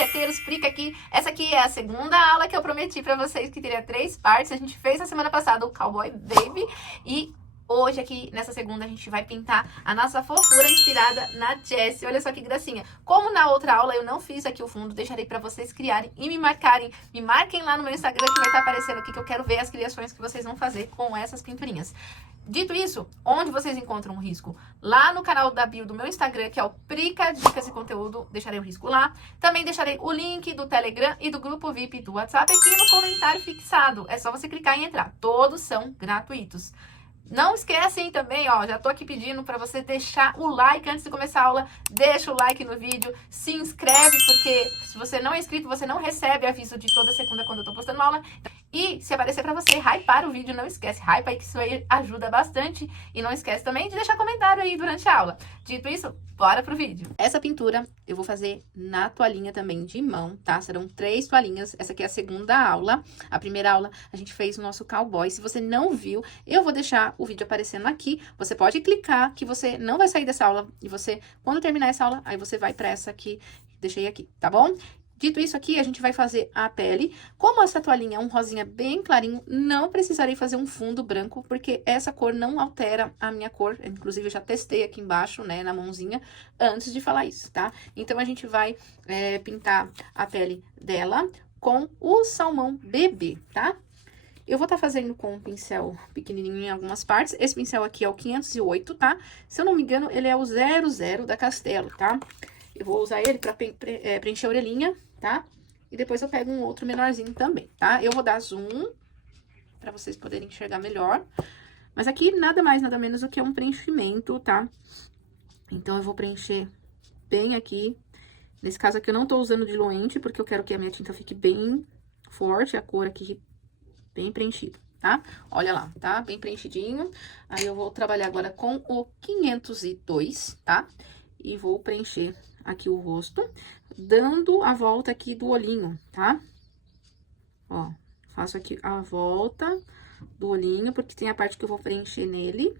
bilheteiros, Prica aqui. Essa aqui é a segunda aula que eu prometi pra vocês que teria 3 partes. A gente fez na semana passada o Cowboy Baby e hoje aqui, nessa segunda, a gente vai pintar a nossa fofura inspirada na Jessie. Olha só que gracinha. Como na outra aula eu não fiz aqui o fundo, deixarei pra vocês criarem e me marcarem. Me marquem lá no meu Instagram que vai estar aparecendo aqui, que eu quero ver as criações que vocês vão fazer com essas pinturinhas. Dito isso, onde vocês encontram o risco? Lá no canal da bio do meu Instagram, que é o Prica Dicas e Conteúdo, deixarei o risco lá. Também deixarei o link do Telegram e do grupo VIP do WhatsApp aqui no comentário fixado. É só você clicar e entrar. Todos são gratuitos. Não esquecem também, ó, já tô aqui pedindo pra você deixar o like antes de começar a aula. Deixa o like no vídeo, se inscreve, porque se você não é inscrito, você não recebe aviso de toda segunda quando eu tô postando aula. E se aparecer pra você, hypar o vídeo, não esquece, hype aí que isso aí ajuda bastante. E não esquece também de deixar comentário aí durante a aula. Dito isso, bora pro vídeo. Essa pintura eu vou fazer na toalhinha também de mão, tá? Serão 3 toalhinhas, essa aqui é a segunda aula. A primeira aula a gente fez o nosso cowboy. Se você não viu, eu vou deixar o vídeo aparecendo aqui. Você pode clicar que você não vai sair dessa aula. E você, quando terminar essa aula, aí você vai pra essa aqui, deixei aqui, tá bom? Dito isso aqui, a gente vai fazer a pele. Como essa toalhinha é um rosinha bem clarinho, não precisarei fazer um fundo branco, porque essa cor não altera a minha cor. Inclusive, eu já testei aqui embaixo, né, na mãozinha, antes de falar isso, tá? Então, a gente vai pintar a pele dela com o salmão bebê, tá? Eu vou estar fazendo com um pincel pequenininho em algumas partes. Esse pincel aqui é o 508, tá? Se eu não me engano, ele é o 00 da Castelo, tá? Eu vou usar ele pra preencher a orelhinha, tá? E depois eu pego um outro menorzinho também, tá? Eu vou dar zoom pra vocês poderem enxergar melhor. Mas aqui nada mais, nada menos do que um preenchimento, tá? Então, eu vou preencher bem aqui. Nesse caso aqui, eu não tô usando diluente, porque eu quero que a minha tinta fique bem forte, a cor aqui bem preenchida, tá? Olha lá, tá? Bem preenchidinho. Aí, eu vou trabalhar agora com o 502, tá? E vou preencher aqui o rosto, dando a volta aqui do olhinho, tá? Ó, faço aqui a volta do olhinho, porque tem a parte que eu vou preencher nele.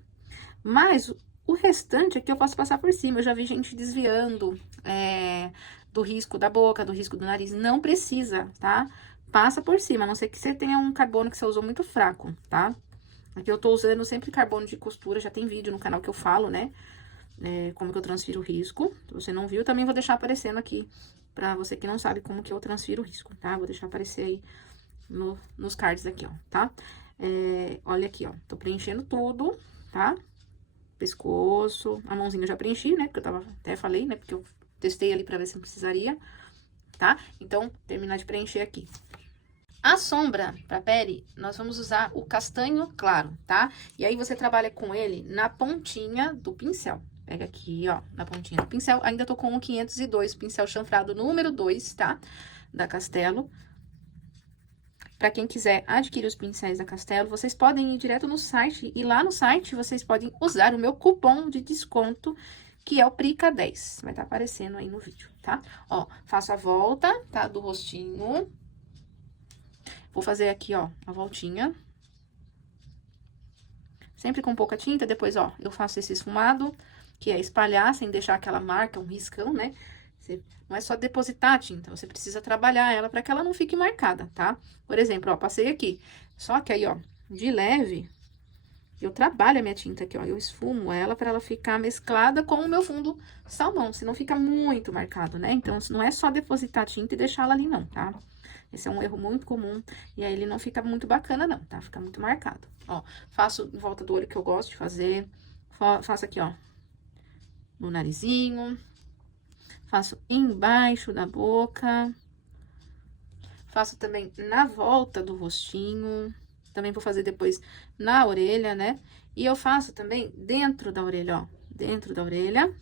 Mas o restante aqui eu posso passar por cima. Eu já vi gente desviando do risco da boca, do risco do nariz. Não precisa, tá? Passa por cima, a não ser que você tenha um carbono que você usou muito fraco, tá? Aqui eu tô usando sempre carbono de costura, já tem vídeo no canal que eu falo, né? Como que eu transfiro o risco. Se você não viu, também vou deixar aparecendo aqui pra você que não sabe como que eu transfiro o risco, tá? Vou deixar aparecer aí nos cards aqui, ó, tá? Olha aqui, ó, tô preenchendo tudo, tá? Pescoço, a mãozinha eu já preenchi, né? Porque eu até falei, né? Porque eu testei ali pra ver se não precisaria, tá? Então, terminar de preencher aqui. A sombra pra pele, nós vamos usar o castanho claro, tá? E aí, você trabalha com ele na pontinha do pincel. Pega aqui, ó, na pontinha do pincel. Ainda tô com o 502, pincel chanfrado número 2, tá? Da Castelo. Pra quem quiser adquirir os pincéis da Castelo, vocês podem ir direto no site. E lá no site, vocês podem usar o meu cupom de desconto, que é o Prica10. Vai estar aparecendo aí no vídeo, tá? Ó, faço a volta, tá? Do rostinho. Vou fazer aqui, ó, a voltinha. Sempre com pouca tinta, depois, ó, eu faço esse esfumado, que é espalhar, sem deixar aquela marca, um riscão, né? Você não é só depositar a tinta, você precisa trabalhar ela para que ela não fique marcada, tá? Por exemplo, ó, passei aqui. Só que aí, ó, de leve, eu trabalho a minha tinta aqui, ó. Eu esfumo ela para ela ficar mesclada com o meu fundo salmão, senão fica muito marcado, né? Então, não é só depositar a tinta e deixar ela ali, não, tá? Esse é um erro muito comum, e aí ele não fica muito bacana, não, tá? Fica muito marcado. Ó, faço em volta do olho que eu gosto de fazer. Faço aqui, ó, no narizinho. Faço embaixo da boca. Faço também na volta do rostinho. Também vou fazer depois na orelha, né? E eu faço também dentro da orelha, ó. Dentro da orelha.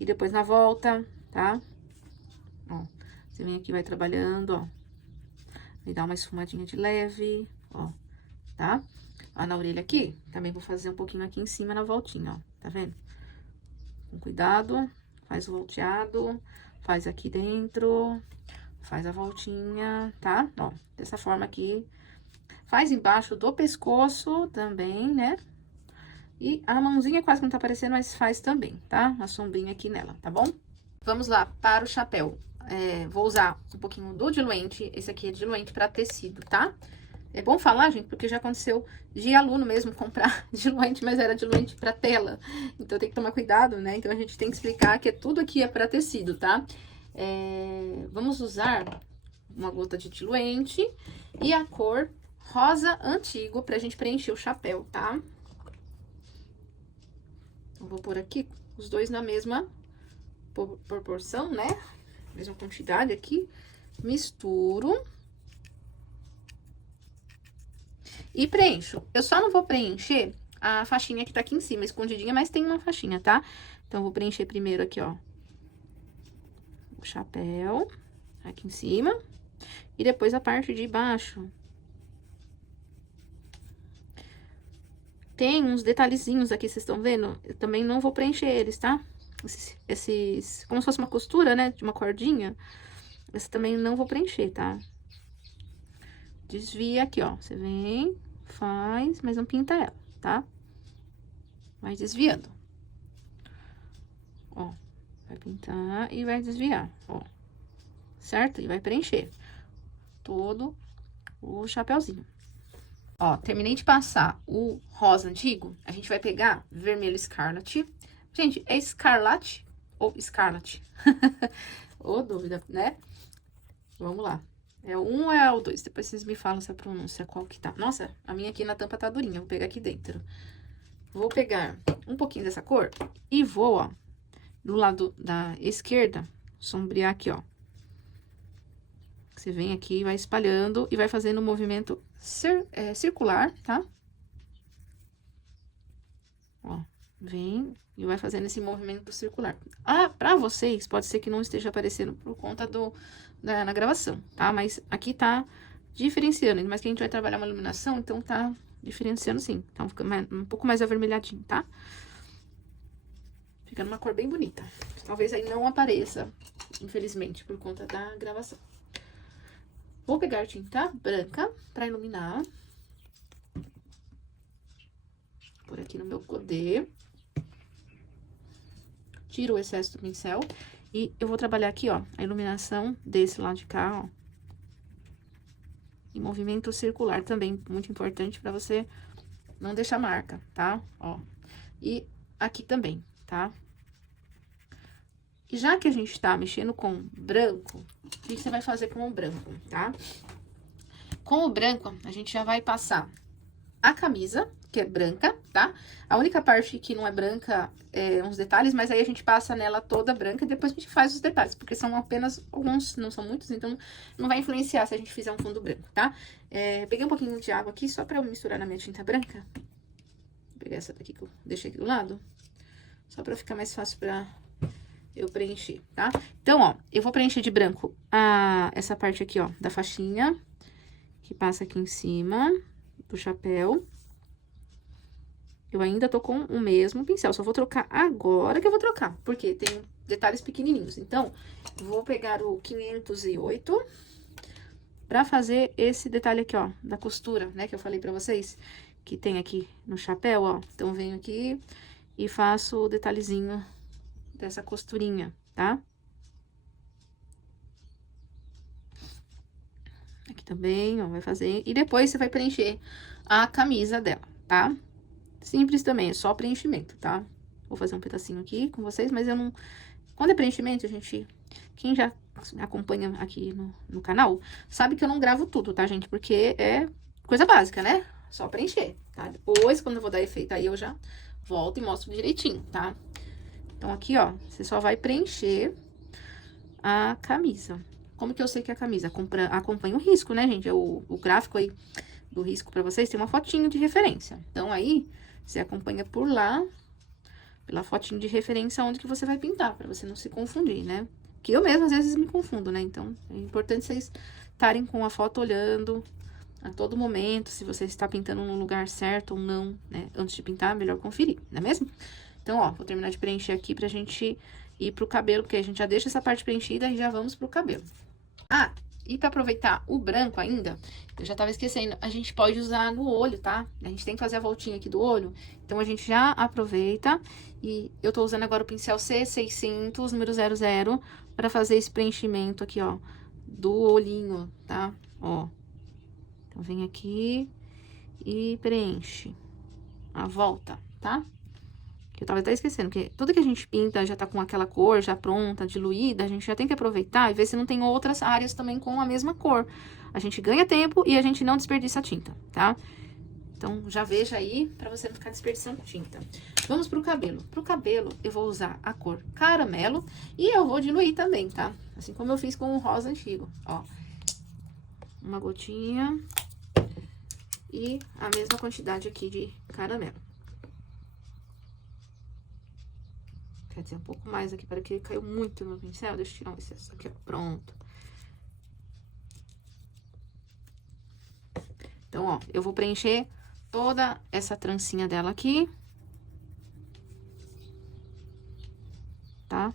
E depois na volta, tá? Ó, você vem aqui e vai trabalhando, ó. Me dá uma esfumadinha de leve, ó, tá? Ó, na orelha aqui, também vou fazer um pouquinho aqui em cima na voltinha, ó. Tá vendo? Com cuidado. Faz o volteado, faz aqui dentro, faz a voltinha, tá? Ó, dessa forma aqui. Faz embaixo do pescoço também, né? E a mãozinha quase que não tá aparecendo, mas faz também, tá? Uma sombrinha aqui nela, tá bom? Vamos lá, para o chapéu. vou usar um pouquinho do diluente. Esse aqui é diluente pra tecido, tá? É bom falar, gente, porque já aconteceu de aluno mesmo comprar diluente, mas era diluente pra tela. Então, tem que tomar cuidado, né? Então, a gente tem que explicar que tudo aqui é pra tecido, tá? Vamos usar uma gota de diluente e a cor rosa antigo pra gente preencher o chapéu, tá? Então, vou pôr aqui os dois na mesma proporção, né? Mesma quantidade aqui. Misturo. E preencho. Eu só não vou preencher a faixinha que tá aqui em cima, escondidinha, mas tem uma faixinha, tá? Então, eu vou preencher primeiro aqui, ó, o chapéu, aqui em cima. E depois a parte de baixo. Tem uns detalhezinhos aqui, vocês estão vendo? Eu também não vou preencher eles, tá? Esses como se fosse uma costura, né? De uma cordinha. Esse também não vou preencher, tá? Desvia aqui, ó. Você vem, faz, mas não pinta ela, tá? Vai desviando. Ó, vai pintar e vai desviar, ó. Certo? E vai preencher todo o chapéuzinho. Ó, terminei de passar o rosa antigo. A gente vai pegar vermelho escarlate. Gente, é escarlate ou escarlate? Ô, dúvida, né? Vamos lá. É o 1 ou é o 2? Depois vocês me falam essa pronúncia, qual que tá. Nossa, a minha aqui na tampa tá durinha. Vou pegar aqui dentro. Vou pegar um pouquinho dessa cor e vou, ó, do lado da esquerda, sombrear aqui, ó. Você vem aqui e vai espalhando e vai fazendo um movimento circular, tá? Ó, vem e vai fazendo esse movimento circular. Ah, pra vocês, pode ser que não esteja aparecendo por conta na gravação, tá? Mas aqui tá diferenciando, mas que a gente vai trabalhar uma iluminação, então tá diferenciando sim. Então, fica um pouco mais avermelhadinho, tá? Fica numa cor bem bonita. Talvez aí não apareça, infelizmente, por conta da gravação. Vou pegar tinta branca pra iluminar. Por aqui no meu godê. Tiro o excesso do pincel. E eu vou trabalhar aqui, ó, a iluminação desse lado de cá, ó. E movimento circular também, muito importante pra você não deixar marca, tá? Ó. E aqui também, tá? E já que a gente tá mexendo com branco, o que você vai fazer com o branco, tá? Com o branco, a gente já vai passar a camisa, que é branca, tá? A única parte que não é branca é uns detalhes, mas aí a gente passa nela toda branca e depois a gente faz os detalhes, porque são apenas alguns, não são muitos, então não vai influenciar se a gente fizer um fundo branco, tá? Peguei um pouquinho de água aqui só pra eu misturar na minha tinta branca. Vou pegar essa daqui que eu deixei aqui do lado, só pra ficar mais fácil pra eu preencher, tá? Então, ó, eu vou preencher de branco essa parte aqui, ó, da faixinha, que passa aqui em cima do chapéu. Eu ainda tô com o mesmo pincel, só vou trocar agora que eu vou trocar, porque tem detalhes pequenininhos. Então, vou pegar o 508 pra fazer esse detalhe aqui, ó, da costura, né, que eu falei pra vocês, que tem aqui no chapéu, ó. Então, venho aqui e faço o detalhezinho dessa costurinha, tá? Aqui também, ó, vai fazer. E depois você vai preencher a camisa dela, tá? Simples também, é só preenchimento, tá? Vou fazer um pedacinho aqui com vocês, mas eu não... Quando é preenchimento, a gente... Quem já acompanha aqui no canal, sabe que eu não gravo tudo, tá, gente? Porque é coisa básica, né? Só preencher, tá? Depois, quando eu vou dar efeito aí, eu já volto e mostro direitinho, tá? Então, aqui, ó, você só vai preencher a camisa. Como que eu sei que é a camisa? Acompanha o risco, né, gente? O gráfico aí do risco pra vocês tem uma fotinho de referência. Então, aí, você acompanha por lá, pela fotinho de referência, onde que você vai pintar, pra você não se confundir, né? Que eu mesma, às vezes, me confundo, né? Então, é importante vocês estarem com a foto olhando a todo momento, se você está pintando no lugar certo ou não, né? Antes de pintar, é melhor conferir, não é mesmo? Então, ó, vou terminar de preencher aqui pra gente ir pro cabelo, porque a gente já deixa essa parte preenchida e já vamos pro cabelo. Ah, e pra aproveitar o branco ainda, eu já tava esquecendo, a gente pode usar no olho, tá? A gente tem que fazer a voltinha aqui do olho, então a gente já aproveita e eu tô usando agora o pincel C600, número 00, pra fazer esse preenchimento aqui, ó, do olhinho, tá? Ó. Então, vem aqui e preenche a volta, tá? Eu tava até esquecendo, porque tudo que a gente pinta já tá com aquela cor já pronta, diluída, a gente já tem que aproveitar e ver se não tem outras áreas também com a mesma cor. A gente ganha tempo e a gente não desperdiça a tinta, tá? Então, já veja aí pra você não ficar desperdiçando tinta. Vamos pro cabelo. Pro cabelo, eu vou usar a cor caramelo e eu vou diluir também, tá? Assim como eu fiz com o rosa antigo, ó. Uma gotinha e a mesma quantidade aqui de caramelo. Quer dizer, um pouco mais aqui, para que caiu muito no meu pincel. Deixa eu tirar um excesso aqui, ó. Pronto. Então, ó, eu vou preencher toda essa trancinha dela aqui. Tá?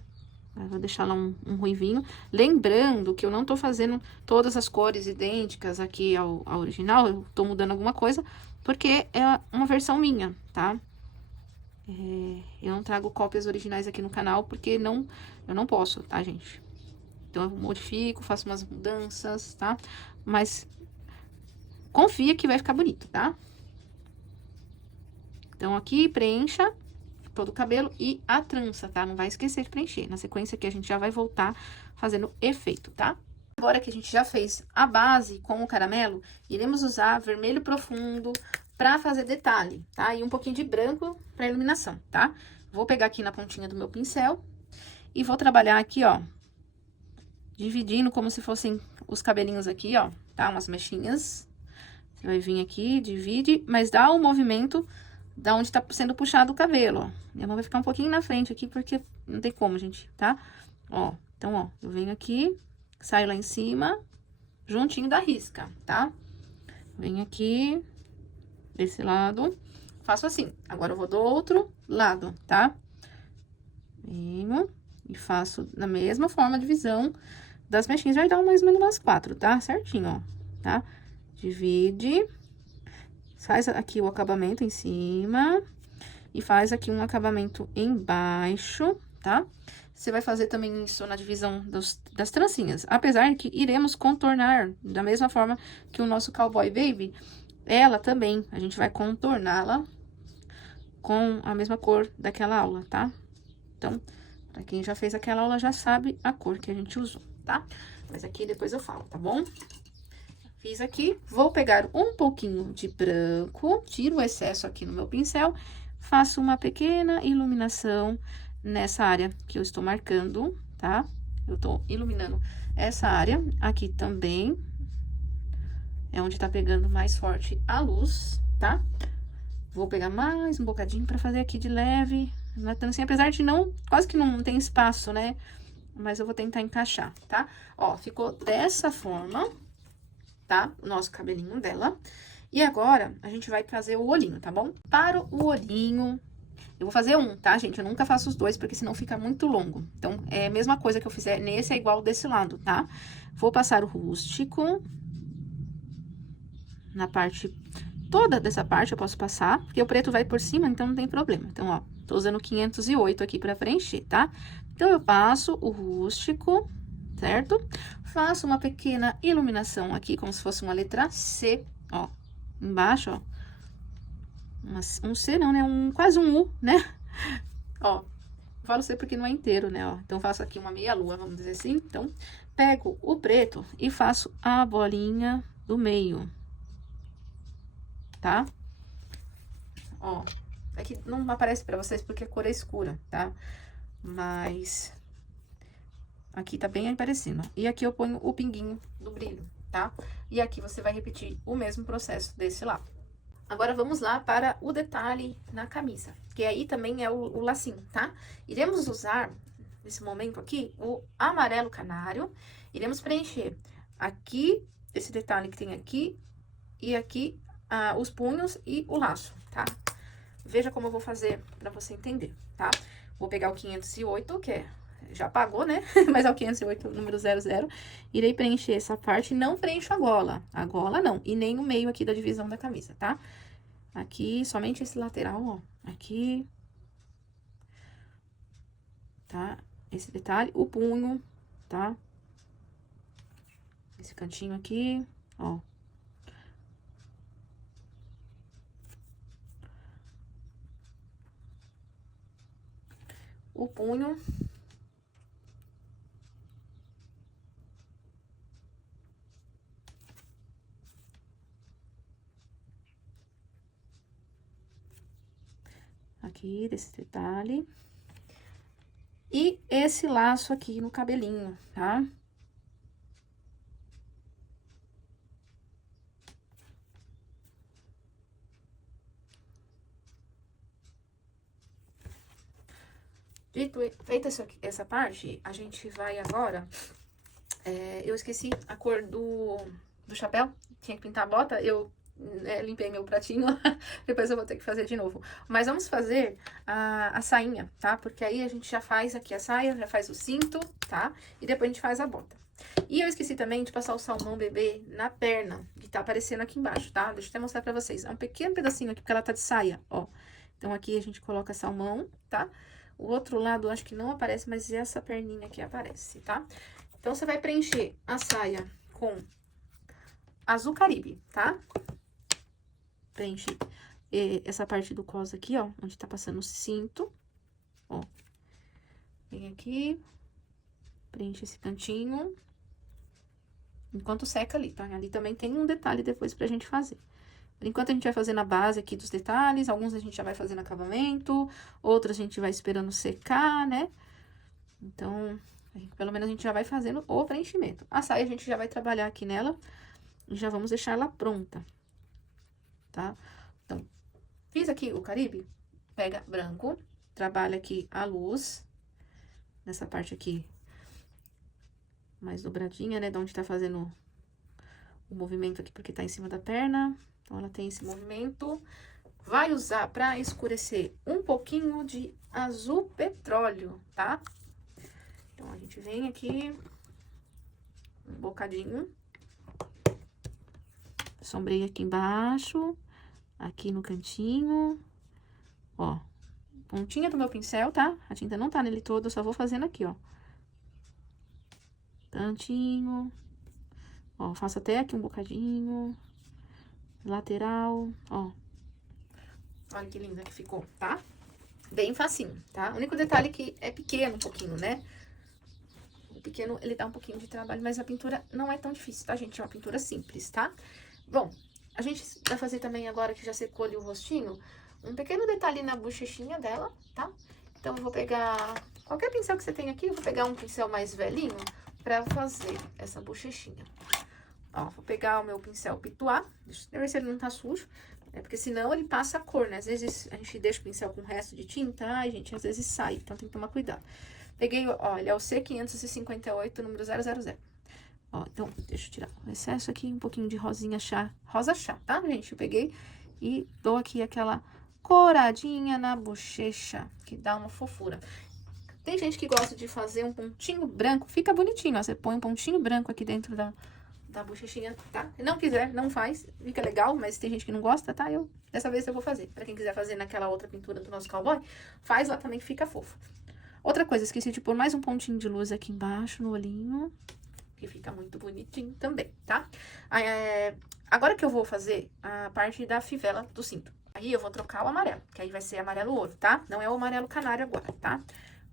Eu vou deixar lá um ruivinho. Lembrando que eu não tô fazendo todas as cores idênticas aqui ao original. Eu tô mudando alguma coisa, porque é uma versão minha, tá? Eu não trago cópias originais aqui no canal, porque eu não posso, tá, gente? Então, eu modifico, faço umas mudanças, tá? Mas confia que vai ficar bonito, tá? Então, aqui, preencha todo o cabelo e a trança, tá? Não vai esquecer de preencher. Na sequência aqui, a gente já vai voltar fazendo efeito, tá? Agora que a gente já fez a base com o caramelo, iremos usar vermelho profundo pra fazer detalhe, tá? E um pouquinho de branco pra iluminação, tá? Vou pegar aqui na pontinha do meu pincel e vou trabalhar aqui, ó, dividindo como se fossem os cabelinhos aqui, ó, tá? Umas mechinhas. Você vai vir aqui, divide, mas dá o movimento da onde tá sendo puxado o cabelo, ó. Minha mão vai ficar um pouquinho na frente aqui, porque não tem como, gente, tá? Ó, então, ó, eu venho aqui, saio lá em cima, juntinho da risca, tá? Venho aqui, desse lado, faço assim. Agora, eu vou do outro lado, tá? Venho e faço da mesma forma a divisão das mechinhas. Vai dar mais ou menos umas 4, tá? Certinho, ó, tá? Divide, faz aqui o acabamento em cima e faz aqui um acabamento embaixo, tá? Você vai fazer também isso na divisão das trancinhas, apesar que iremos contornar da mesma forma que o nosso Cowboy Baby, ela também, a gente vai contorná-la com a mesma cor daquela aula, tá? Então, pra quem já fez aquela aula, já sabe a cor que a gente usou, tá? Mas aqui depois eu falo, tá bom? Fiz aqui, vou pegar um pouquinho de branco, tiro o excesso aqui no meu pincel, faço uma pequena iluminação nessa área que eu estou marcando, tá? Eu tô iluminando essa área aqui também, é onde tá pegando mais forte a luz, tá? Vou pegar mais um bocadinho pra fazer aqui de leve, matando assim, apesar de quase que não tem espaço, né? Mas eu vou tentar encaixar, tá? Ó, ficou dessa forma, tá? O nosso cabelinho dela. E agora, a gente vai fazer o olhinho, tá bom? Para o olhinho, eu vou fazer um, tá, gente? Eu nunca faço os dois, porque senão fica muito longo. Então, é a mesma coisa que eu fizer nesse, é igual desse lado, tá? Vou passar o rústico na parte, toda dessa parte eu posso passar, porque o preto vai por cima, então não tem problema. Então, ó, tô usando 508 aqui pra preencher, tá? Então, eu passo o rústico, certo? Faço uma pequena iluminação aqui, como se fosse uma letra C, ó, embaixo, ó. Um C não, né? Quase um U, né? Ó, falo C porque não é inteiro, né? Ó, então, faço aqui uma meia lua, vamos dizer assim. Então, pego o preto e faço a bolinha do meio, tá? Ó, aqui não aparece pra vocês porque a cor é escura, tá? Mas aqui tá bem aparecendo. E aqui eu ponho o pinguinho do brilho, tá? E aqui você vai repetir o mesmo processo desse lado. Agora, vamos lá para o detalhe na camisa, que aí também é o lacinho, tá? Iremos usar, nesse momento aqui, o amarelo canário. Iremos preencher aqui, esse detalhe que tem aqui, e aqui os punhos e o laço, tá? Veja como eu vou fazer pra você entender, tá? Vou pegar o 508, que já pagou, né? Mas é o 508, número 00. Irei preencher essa parte, não preencho a gola não, e nem o meio aqui da divisão da camisa, tá? Aqui, somente esse lateral, ó, aqui, tá? Esse detalhe, o punho tá? Esse cantinho aqui, ó. O punho. Aqui, desse detalhe. E esse laço aqui no cabelinho, tá? Feita essa parte, a gente vai agora... eu esqueci a cor do chapéu, tinha que pintar a bota, eu limpei meu pratinho, depois eu vou ter que fazer de novo. Mas vamos fazer a sainha, tá? Porque aí a gente já faz aqui a saia, já faz o cinto, tá? E depois a gente faz a bota. E eu esqueci também de passar o salmão bebê na perna, que tá aparecendo aqui embaixo, tá? Deixa eu até mostrar pra vocês. É um pequeno pedacinho aqui, porque ela tá de saia, ó. Então, aqui a gente coloca salmão, tá? O outro lado, acho que não aparece, mas essa perninha aqui aparece, tá? Então, você vai preencher a saia com azul caribe, tá? Preenche essa parte do cos aqui, ó, onde tá passando o cinto, ó. Vem aqui, preenche esse cantinho, enquanto seca ali, tá? Ali também tem um detalhe depois pra gente fazer. Por enquanto, a gente vai fazendo a base aqui dos detalhes, alguns a gente já vai fazendo acabamento, outros a gente vai esperando secar, né? Então, pelo menos a gente já vai fazendo o preenchimento. A saia a gente já vai trabalhar aqui nela e já vamos deixar ela pronta, tá? Então, fiz aqui o Caribe, pega branco, trabalha aqui a luz, nessa parte aqui mais dobradinha, né? De onde tá fazendo o movimento aqui, porque tá em cima da perna. Então, ela tem esse movimento. Vai usar pra escurecer um pouquinho de azul petróleo, tá? Então, a gente vem aqui, um bocadinho. Sombreia aqui embaixo, aqui no cantinho, ó. Pontinha do meu pincel, tá? A tinta não tá nele todo, eu só vou fazendo aqui, ó. Cantinho. Ó, faço até aqui um bocadinho. Lateral, ó. Olha que linda que ficou, tá? Bem facinho, tá? O único detalhe é que é pequeno um pouquinho, né? O pequeno, ele dá um pouquinho de trabalho, mas a pintura não é tão difícil, tá, gente? É uma pintura simples, tá? Bom, a gente vai fazer também agora que já secou ali o rostinho, um pequeno detalhe na bochechinha dela, tá? Então, eu vou pegar qualquer pincel que você tem aqui, eu vou pegar um pincel mais velhinho pra fazer essa bochechinha. Ó, vou pegar o meu pincel Pituá, deixa eu ver se ele não tá sujo, porque senão ele passa a cor, né? Às vezes a gente deixa o pincel com o resto de tinta, ai, gente, às vezes sai, então tem que tomar cuidado. Peguei, ó, ele é o C558, número 000. Ó, então, deixa eu tirar o excesso aqui, um pouquinho de rosinha chá, rosa chá, tá, gente? Eu peguei e dou aqui aquela coradinha na bochecha, que dá uma fofura. Tem gente que gosta de fazer um pontinho branco, fica bonitinho, ó, você põe um pontinho branco aqui dentro da bochechinha, tá? Se não quiser, não faz, fica legal, mas tem gente que não gosta, tá? Dessa vez eu vou fazer. Pra quem quiser fazer naquela outra pintura do nosso cowboy, faz lá também que fica fofo. Outra coisa, esqueci de pôr mais um pontinho de luz aqui embaixo no olhinho, que fica muito bonitinho também, tá? Agora que eu vou fazer a parte da fivela do cinto, aí eu vou trocar o amarelo, que aí vai ser amarelo ouro, tá? Não é o amarelo canário agora, tá?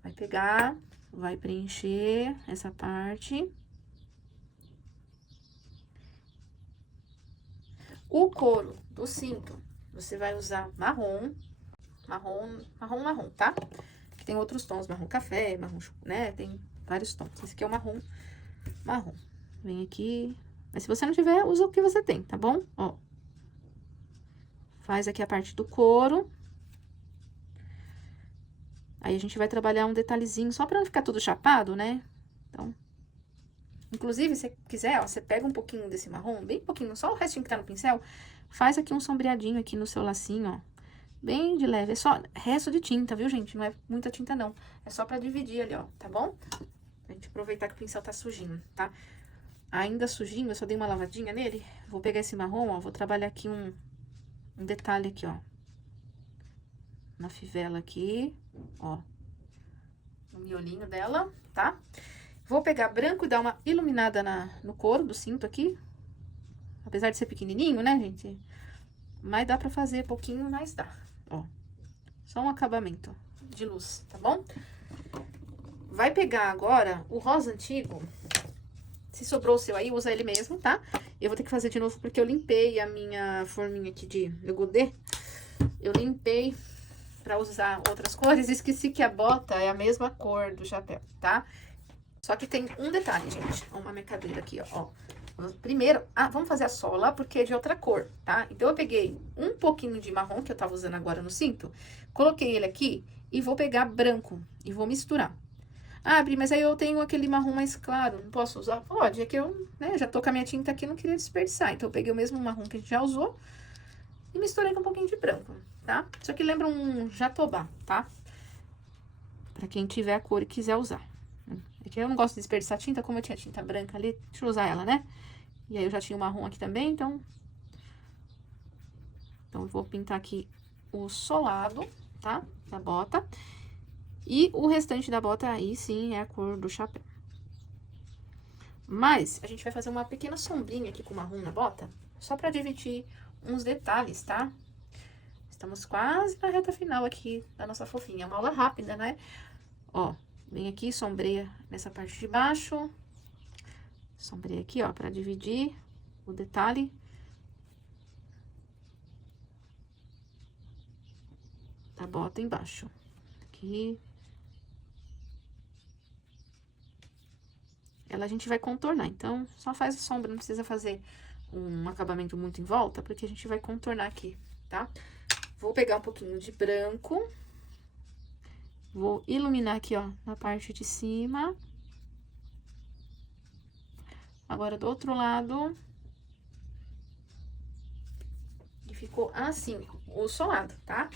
Vai pegar, vai preencher essa parte. O couro do cinto, você vai usar marrom, tá? Que tem outros tons, marrom café, marrom, né? Tem vários tons. Esse aqui é o marrom. Vem aqui. Mas se você não tiver, usa o que você tem, tá bom? Ó. Faz aqui a parte do couro. Aí, a gente vai trabalhar um detalhezinho, só pra não ficar tudo chapado, né? Então... Inclusive, se quiser, ó, você pega um pouquinho desse marrom, bem pouquinho, só o restinho que tá no pincel, faz aqui um sombreadinho aqui no seu lacinho, ó. Bem de leve, é só resto de tinta, viu, gente? Não é muita tinta, não. É só pra dividir ali, ó, tá bom? Pra gente aproveitar que o pincel tá sujinho, tá? Ainda sujinho, eu só dei uma lavadinha nele. Vou pegar esse marrom, ó, vou trabalhar aqui um detalhe aqui, ó. Na fivela aqui, ó. No miolinho dela, tá? Vou pegar branco e dar uma iluminada no couro do cinto aqui. Apesar de ser pequenininho, né, gente? Mas dá pra fazer pouquinho, mas dá. Ó, só um acabamento de luz, tá bom? Vai pegar agora o rosa antigo. Se sobrou o seu aí, usa ele mesmo, tá? Eu vou ter que fazer de novo porque eu limpei a minha forminha aqui de godê. Eu limpei pra usar outras cores. Esqueci que a bota é a mesma cor do chapéu, tá? Só que tem um detalhe, gente. Uma mercadoria aqui, ó. Primeiro, vamos fazer a sola porque é de outra cor, tá? Então, eu peguei um pouquinho de marrom que eu tava usando agora no cinto. Coloquei ele aqui e vou pegar branco e vou misturar. Ah, Bri, mas aí eu tenho aquele marrom mais claro, não posso usar? Pode, é que eu, né, já tô com a minha tinta aqui, não queria desperdiçar. Então, eu peguei o mesmo marrom que a gente já usou e misturei com um pouquinho de branco, tá? Isso aqui lembra um jatobá, tá? Pra quem tiver a cor e quiser usar. É que eu não gosto de desperdiçar tinta, como eu tinha tinta branca ali, deixa eu usar ela, né? E aí, eu já tinha o marrom aqui também, então... Então, eu vou pintar aqui o solado, tá? Da bota. E o restante da bota aí, sim, é a cor do chapéu. Mas, a gente vai fazer uma pequena sombrinha aqui com marrom na bota, só pra dividir uns detalhes, tá? Estamos quase na reta final aqui da nossa fofinha. É uma aula rápida, né? Ó, vem aqui, sombreia nessa parte de baixo. Sombreia aqui, ó, pra dividir o detalhe. Da bota embaixo. Aqui. Ela a gente vai contornar, então, só faz a sombra, não precisa fazer um acabamento muito em volta, porque a gente vai contornar aqui, tá? Vou pegar um pouquinho de branco. Vou iluminar aqui, ó, na parte de cima. Agora, do outro lado. E ficou assim, o solado, tá?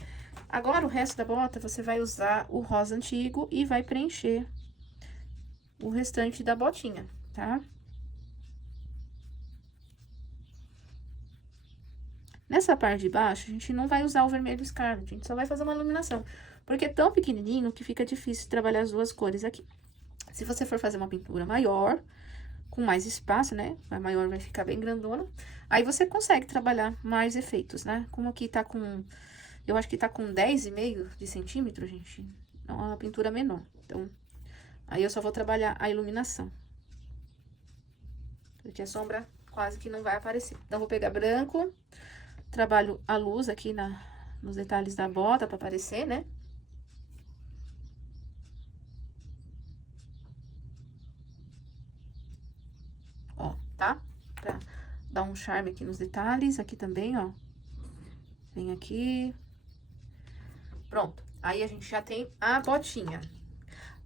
Agora, o resto da bota, você vai usar o rosa antigo e vai preencher o restante da botinha, tá? Nessa parte de baixo, a gente não vai usar o vermelho Scarlet, a gente só vai fazer uma iluminação. Porque é tão pequenininho que fica difícil trabalhar as duas cores aqui. Se você for fazer uma pintura maior, com mais espaço, né? A maior vai ficar bem grandona. Aí, você consegue trabalhar mais efeitos, né? Como aqui tá com... Eu acho que tá com 10,5 de centímetro, gente. Não é uma pintura menor. Então, aí eu só vou trabalhar a iluminação. Porque a sombra quase que não vai aparecer. Então, vou pegar branco, trabalho a luz aqui nos detalhes da bota pra aparecer, né? Ó, tá? Pra dar um charme aqui nos detalhes, aqui também, ó. Vem aqui. Pronto. Aí, a gente já tem a botinha.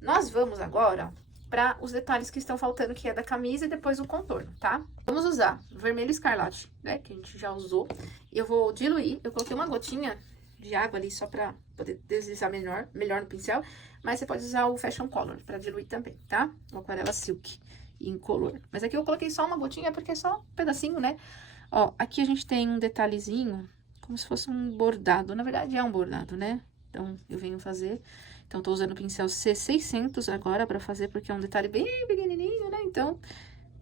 Nós vamos agora para os detalhes que estão faltando, que é da camisa e depois o contorno, tá? Vamos usar o vermelho escarlate, né, que a gente já usou. Eu vou diluir, eu coloquei uma gotinha de água ali só pra poder deslizar melhor no pincel, mas você pode usar o Fashion Color pra diluir também, tá? O Aquarela Silk incolor. Mas aqui eu coloquei só uma gotinha porque é só um pedacinho, né? Ó, aqui a gente tem um detalhezinho, como se fosse um bordado. Na verdade, é um bordado, né? Então, eu venho fazer... Então, tô usando o pincel C600 agora pra fazer, porque é um detalhe bem pequenininho, né? Então,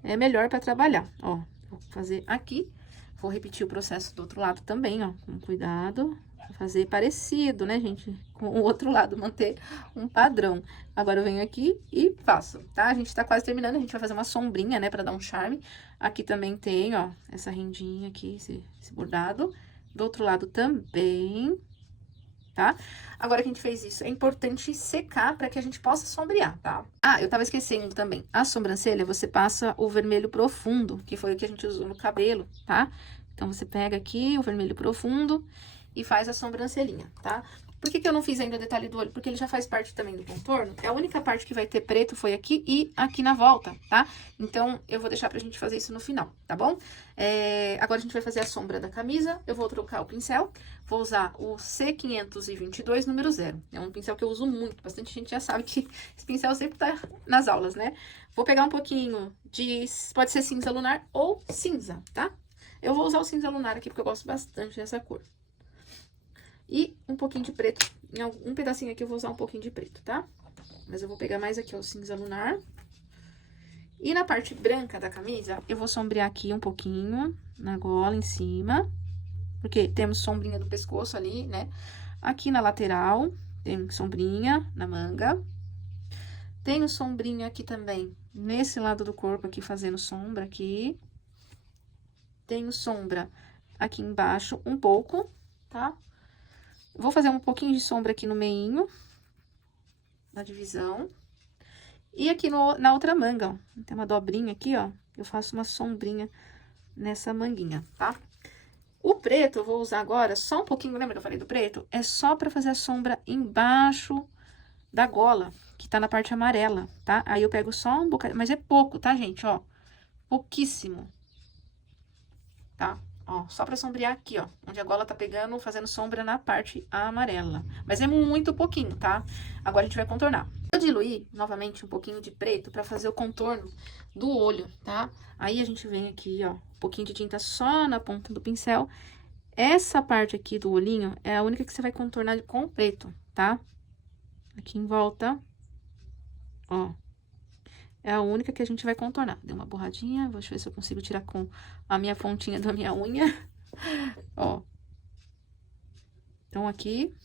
é melhor pra trabalhar. Ó, vou fazer aqui. Vou repetir o processo do outro lado também, ó, com cuidado. Vou fazer parecido, né, gente? Com o outro lado, manter um padrão. Agora, eu venho aqui e faço, tá? A gente tá quase terminando, a gente vai fazer uma sombrinha, né, pra dar um charme. Aqui também tem, ó, essa rendinha aqui, esse bordado. Do outro lado também... Tá? Agora que a gente fez isso, é importante secar para que a gente possa sombrear, tá? Ah, eu tava esquecendo também. A sobrancelha, você passa o vermelho profundo, que foi o que a gente usou no cabelo, tá? Então, você pega aqui o vermelho profundo e faz a sobrancelhinha, tá? Por que que eu não fiz ainda o detalhe do olho? Porque ele já faz parte também do contorno. É a única parte que vai ter preto foi aqui e aqui na volta, tá? Então, eu vou deixar pra gente fazer isso no final, tá bom? Agora, a gente vai fazer a sombra da camisa. Eu vou trocar o pincel. Vou usar o C522, número 0. É um pincel que eu uso muito. Bastante gente já sabe que esse pincel sempre tá nas aulas, né? Vou pegar um pouquinho de... Pode ser cinza lunar ou cinza, tá? Eu vou usar o cinza lunar aqui, porque eu gosto bastante dessa cor. E um pouquinho de preto. Em um pedacinho aqui eu vou usar um pouquinho de preto, tá? Mas eu vou pegar mais aqui, ó, o cinza lunar. E na parte branca da camisa, eu vou sombrear aqui um pouquinho, na gola, em cima. Porque temos sombrinha do pescoço ali, né? Aqui na lateral, tem sombrinha na manga. Tenho sombrinha aqui também, nesse lado do corpo aqui, fazendo sombra aqui. Tenho sombra aqui embaixo, um pouco, tá? Vou fazer um pouquinho de sombra aqui no meinho, na divisão. E aqui na outra manga, ó, tem uma dobrinha aqui, ó, eu faço uma sombrinha nessa manguinha, tá? O preto eu vou usar agora só um pouquinho, lembra que eu falei do preto? É só pra fazer a sombra embaixo da gola, que tá na parte amarela, tá? Aí eu pego só um bocadinho, mas é pouco, tá, gente, ó? Pouquíssimo, tá? Ó, só pra sombrear aqui, ó, onde a gola tá pegando, fazendo sombra na parte amarela. Mas é muito pouquinho, tá? Agora a gente vai contornar. Eu diluí, novamente, um pouquinho de preto pra fazer o contorno do olho, tá? Aí a gente vem aqui, ó, um pouquinho de tinta só na ponta do pincel. Essa parte aqui do olhinho é a única que você vai contornar com preto, tá? Aqui em volta, ó. É a única que a gente vai contornar. Deu uma borradinha, vou ver se eu consigo tirar com a minha pontinha da minha unha. Ó. Então, aqui,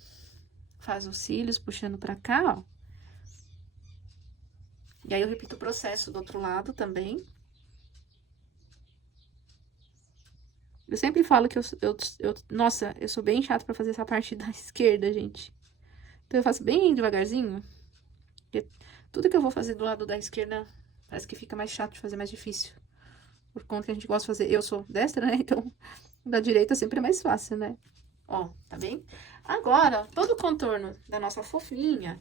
faz os cílios puxando pra cá, ó. E aí, eu repito o processo do outro lado também. Eu sempre falo que nossa, eu sou bem chata pra fazer essa parte da esquerda, gente. Então, eu faço bem devagarzinho. Porque tudo que eu vou fazer do lado da esquerda, parece que fica mais chato de fazer, mais difícil. Por conta que a gente gosta de fazer... Eu sou destra, né? Então, da direita sempre é mais fácil, né? Ó, tá bem? Agora, todo o contorno da nossa fofinha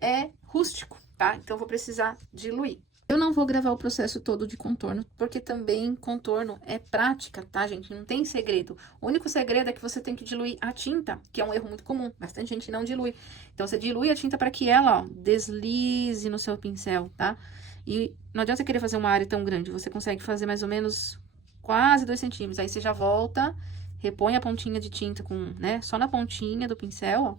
é rústico, tá? Então, eu vou precisar diluir. Eu não vou gravar o processo todo de contorno, porque também contorno é prática, tá, gente? Não tem segredo. O único segredo é que você tem que diluir a tinta, que é um erro muito comum. Bastante gente não dilui. Então, você dilui a tinta para que ela, ó, deslize no seu pincel, tá? E não adianta você querer fazer uma área tão grande. Você consegue fazer mais ou menos quase 2 centímetros. Aí, você já volta, repõe a pontinha de tinta com, né? Só na pontinha do pincel, ó.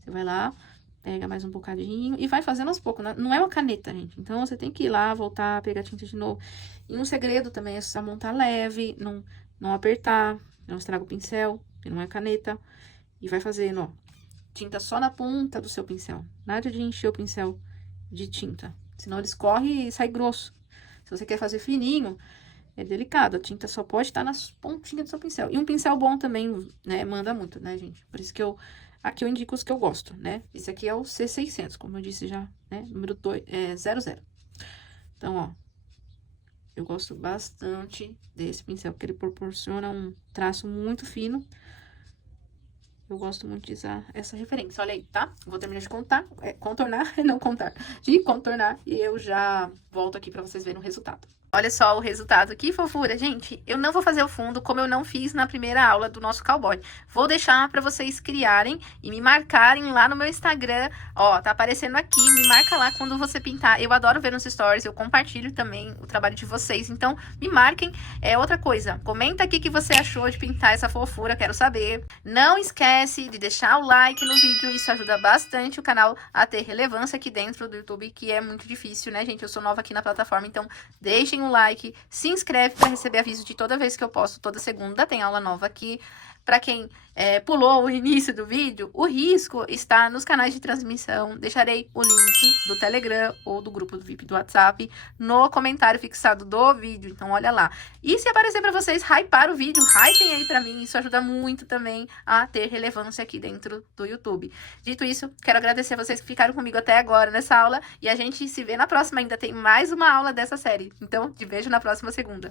Você vai lá... Pega mais um bocadinho e vai fazendo aos poucos. Não é uma caneta, gente. Então, você tem que ir lá, voltar, pegar tinta de novo. E um segredo também é só montar leve, não apertar, não estraga o pincel, que não é caneta. E vai fazendo, ó, tinta só na ponta do seu pincel. Nada de encher o pincel de tinta. Senão ele escorre e sai grosso. Se você quer fazer fininho, é delicado. A tinta só pode estar nas pontinhas do seu pincel. E um pincel bom também, né, manda muito, né, gente? Por isso que aqui eu indico os que eu gosto, né? Esse aqui é o C600, como eu disse já, né? Número 00. Então, ó, eu gosto bastante desse pincel, porque ele proporciona um traço muito fino. Eu gosto muito de usar essa referência. Olha aí, tá? Vou terminar de contornar, não contar, de contornar, e eu já volto aqui pra vocês verem o resultado. Olha só o resultado, que fofura, gente. Eu não vou fazer o fundo como eu não fiz na primeira aula do nosso cowboy. Vou deixar pra vocês criarem e me marcarem lá no meu Instagram. Ó, tá aparecendo aqui, me marca lá quando você pintar. Eu adoro ver nos stories, eu compartilho também o trabalho de vocês. Então, me marquem. Outra coisa, comenta aqui o que você achou de pintar essa fofura, quero saber. Não esquece de deixar o like no vídeo, isso ajuda bastante o canal a ter relevância aqui dentro do YouTube, que é muito difícil, né, gente? Eu sou nova aqui na plataforma, então deixem um like, se inscreve para receber aviso de toda vez que eu posto, toda segunda tem aula nova aqui. Para quem pulou o início do vídeo, o risco está nos canais de transmissão. Deixarei o link do Telegram ou do grupo do VIP do WhatsApp no comentário fixado do vídeo. Então, olha lá. E se aparecer para vocês, hypar o vídeo, hypem aí para mim. Isso ajuda muito também a ter relevância aqui dentro do YouTube. Dito isso, quero agradecer a vocês que ficaram comigo até agora nessa aula. E a gente se vê na próxima. Ainda tem mais uma aula dessa série. Então, te vejo na próxima segunda.